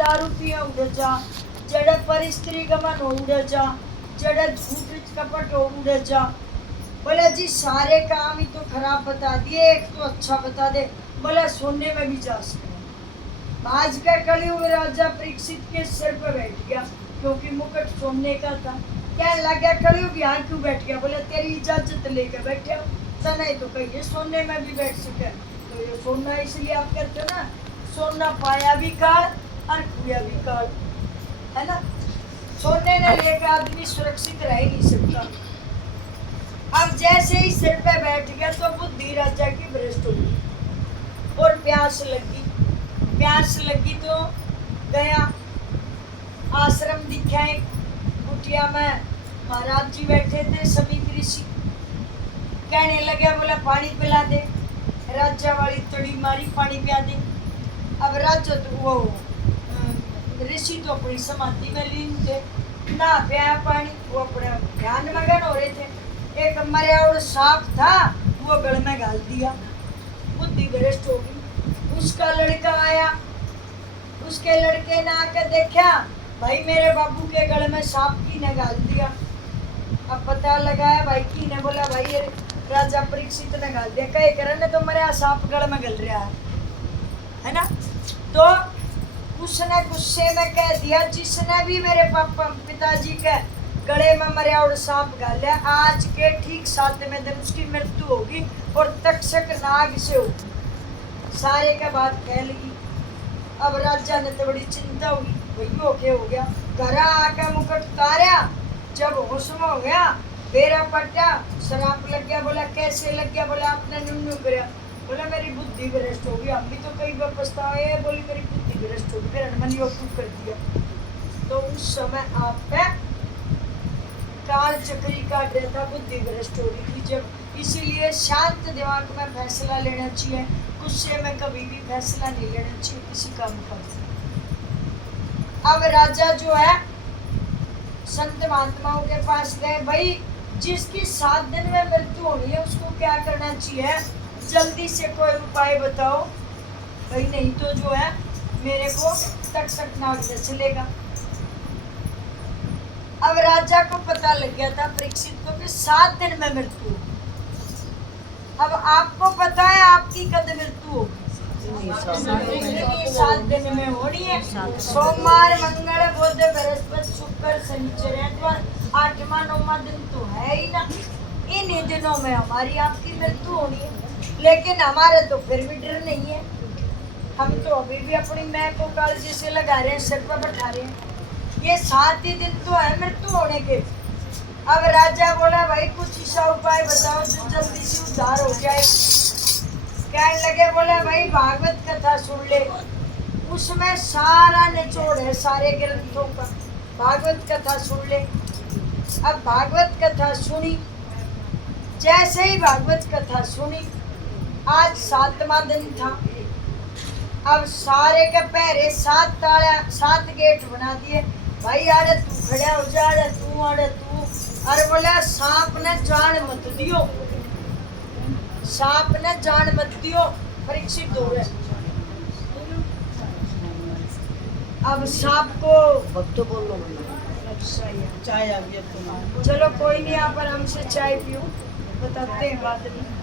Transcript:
दारू पिया उड़ जा, जड़े पर स्त्री गमन हो उड़ जा, जड़े झूठ कपट हो उड़ जा। बोले जी सारे काम ही तो खराब बता दिए, एक तो अच्छा बता दे। बोले सोने में भी जा सकते। आज का कलयुग राजा परीक्षित के सिर पर बैठ गया, क्योंकि मुकुट सोने का था। कहने लगा कलयुग यहाँ क्यों बैठ गया? बोले तेरी इजाजत लेकर बैठे हो, नहीं तो कहिए सोने में भी बैठ सके। तो ये सोना इसलिए आप कहते हो ना, सोना पाया भी काल और खोया भी काल, है ना। सोने ने लेकर आदमी सुरक्षित रह ही नहीं सकता। अब जैसे ही सिर पे बैठ गया तो बुद्धि राजा की भ्रष्ट हो गई और प्यास लगी। प्यास लगी तो गया आश्रम दिखा, एक कुटिया में महाराज जी बैठे थे, सभी ऋषि। कहने लगे बोला पानी पिला दे। राजा वाली तड़ी मारी, पानी पिला दे। अब राजा तो वो ऋषि तो अपनी समाधि में लीन थे, ना पिया पानी, वो अपने ध्यान मगन हो रहे थे। एक मरा और सांप था, वो गल में गाल दिया, बुद्धि भ्रष्ट हो गई। उसका लड़का आया, उसके लड़के ने आकर देखा, भाई मेरे बाबू के गले में सांप की ने गाल दिया। अब पता लगाया भाई की ने, बोला भाई ये राजा परीक्षित ने गाल दिया। कहे करने तो मेरा सांप गले में गल रहा है ना। तो उसने गुस्से में कह दिया, जिसने भी मेरे पापा पिताजी के गले में मरिया और सांप गालिया, आज के ठीक 7वें दिन उसकी मृत्यु होगी और तक्षक नाग से होगी। सारे का बात कह लगी। अब राजा ने तो बड़ी चिंता हुई, भैया हो गया। घर आकर मुकुट उतारा, जब होश में हो गया, बेरा पटा, शराब लग गया। बोला कैसे लग गया? बोला आपने नुन्नू करा। बोला मेरी बुद्धि भ्रष्ट होगी। हम भी तो कई बार पछताए, बोली मेरी बुद्धि भ्रष्ट होगी, फिर मन योग कर दिया। तो उस समय आप पे काल चक्री का डर था, बुद्धि भ्रष्ट हो रही थी जब। इसीलिए शांत दिमाग में फैसला लेना चाहिए, गुस्से में कभी भी फैसला नहीं लेना चाहिए किसी काम का। अब राजा जो है संत महात्माओं के पास गए, भाई जिसकी 7 दिन में मृत्यु होनी है उसको क्या करना चाहिए, जल्दी से कोई उपाय बताओ भाई, नहीं तो जो है मेरे को तक्षक नाग से चलेगा। अब राजा को पता लग गया था परीक्षित को कि 7 दिन में मृत्यु। अब आपको पता है आपकी कद मृत्यु होगी? 7 दिन में होनी है। सोमवार, मंगल, बुध, बृहस्पति, शुक्र, शनिचर, एतवार, 8वां 9वां दिन तो है ही ना। इन दिनों में हमारी आपकी मृत्यु होनी है, लेकिन हमारे तो फिर भी डर नहीं है। हम तो अभी भी अपनी मैं को कालजी से लगा रहे हैं, सिर पर बैठा रहे हैं। ये 7 ही दिन तो है मृत्यु होने के। अब राजा बोला भाई कुछ ऐसा उपाय बताओ जो जल्दी से उद्धार हो जाए। कहने लगे, बोला भाई भागवत कथा सुन ले, उसमें सारा निचोड़ है सारे ग्रंथों का। भागवत कथा सुन ले। अब भागवत कथा सुनी, जैसे ही भागवत कथा सुनी, आज 7वां दिन था। अब सारे के पहरे 7 ताला 7 गेट बना दिए। भाई आड़े तू खड़ा हो जा, आड़े तू, आड़े तू। अरे बोला सांप ने जान मत दियो, सांप ने जान मत दियो, परीक्षित हो रहे। अब सांप को भक्तो बोल लो, अच्छा चाय आ गई अब तो। चलो कोई नहीं, यहाँ पर हमसे चाय पियो, बताते हैं बाद में।